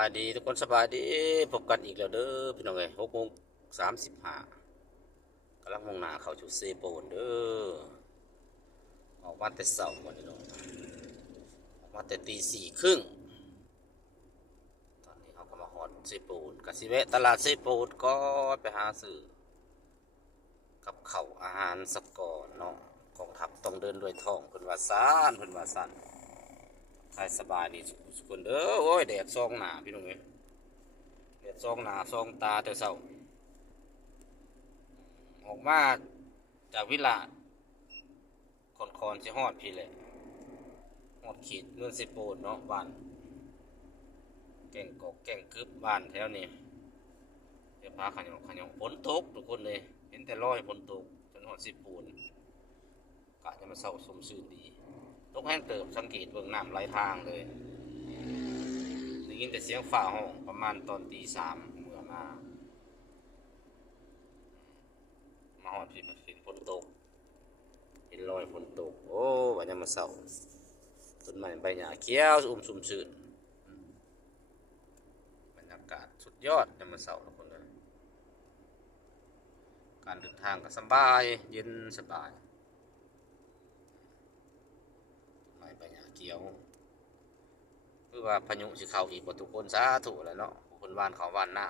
ายดีทุกคนสบายดีพบกันอีกแล้วเด้อพี่น้องเอ้ย6:35กำลังมุ่งหน้าเข้าสู่เซโปนเด้อออกมาแต่เช้าวันนี้น้องออกมาแต่ตี 4 ครึ่งตอนนี้เขาก็มาฮอดเซโปนกะสิแวะตลาดเซโปนก็ไปหาซื้อกับข้าวอาหารสักก่อนเนาะกองทัพต้องเดินด้วยท้องเพิ่นว่าซ่านใครสบายดีทุกคนเด้อโอ้ยแดดส่องหน้าพี่น้องเอ้ยแดดส่องหน้าส่องตาแต่เช้า ออกมาจากวิลาคอนสิฮอดพี่เลยฮอดขีดเมืองสิโปนเนาะบ้านแก่งกอกแก่งกึบบ้านแถวนี้เดี๋ยวพาขยองฝนตกทุกคนเลยเห็นแต่รอยฝนตกจนฮอดสิโปนกะจะมาเศร้าสมซื่นดีตกแห้งเติบสังเกตเบื้องน้ำไหลทางเลยได้ยินแต่เสียงฝ่าห้องประมาณตอนตี 3เมื่อมาฮอดพี่เห็นฝนตก เห็นรอยฝนตกโอ้วันนี้มาเศร้าต้นไม้ใบหญ้าเขียวชุ่มชื้นบรรยากาศสุดยอดยามมาเศร้าทุกคนเลยการเดินทางก็สบายเย็นสบายต้นไม้ใบหญ้าเขียวคือว่าพายุสิเข้าอีกบ่ทุกคนสาธุแล้วเนาะคนว่านเขาว่านน้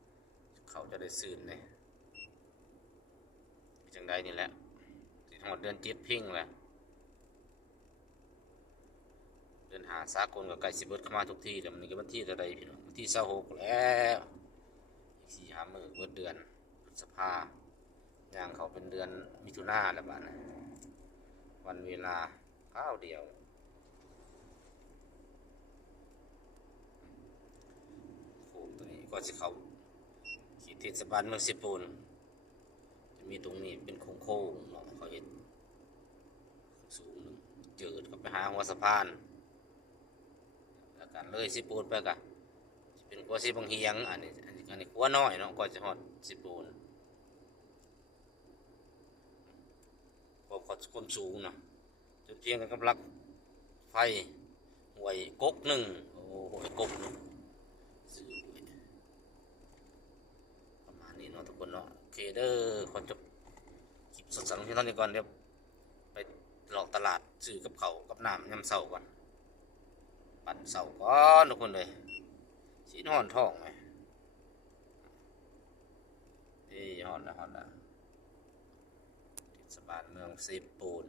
ำเขาจะได้ซื่นเลยจังใดนี่แหละที่ทั้งหมดเดือน7พิงแหละเดินหาสากลกับไก่สิเบิดเข้ามาทุกที่แต่มันก็วันที่เท่าใดพี่น้องวันที่26แล้วอีก4-5 มื้อเบิดเดือนพฤษภาย่างเขาเป็นเดือนมิถุนาแล้วบ้านนะวันเวลาข้าวเดียวโค้งตัวนี้ก็จะเขาเขตเทศบาลเมืองสิปูนจะมีตรงนี้เป็นโค้งเนาะเขาเห็นสูงหนึ่งเจิดก็ไปหาหัวสะพานแล้วกันเลยสิปูนไปกะเป็นกัวสิบางเฮียงอันนี้กัวน้อยเนาะก็จะฮอดสิปูนก็ความสูงนะจนเพียงกันกับลักไฟห่วยกกหนึ่งโอ้ห่วยกกหนึ่งซื้อประมาณนี้เนาะทุกคนเนาะโอเคเด้อคนจะคลิปสั้นๆที่เท่านี้ก่อนเดี๋ยวไปหลอกตลาดซื้อกับเขาวกับน้ำยำเสาก่อนปั่นเสาก่อนทุกคนเลยสีนอนท้องไหมนี่ฮอนแล้วเทศบาลเมืองเซปูน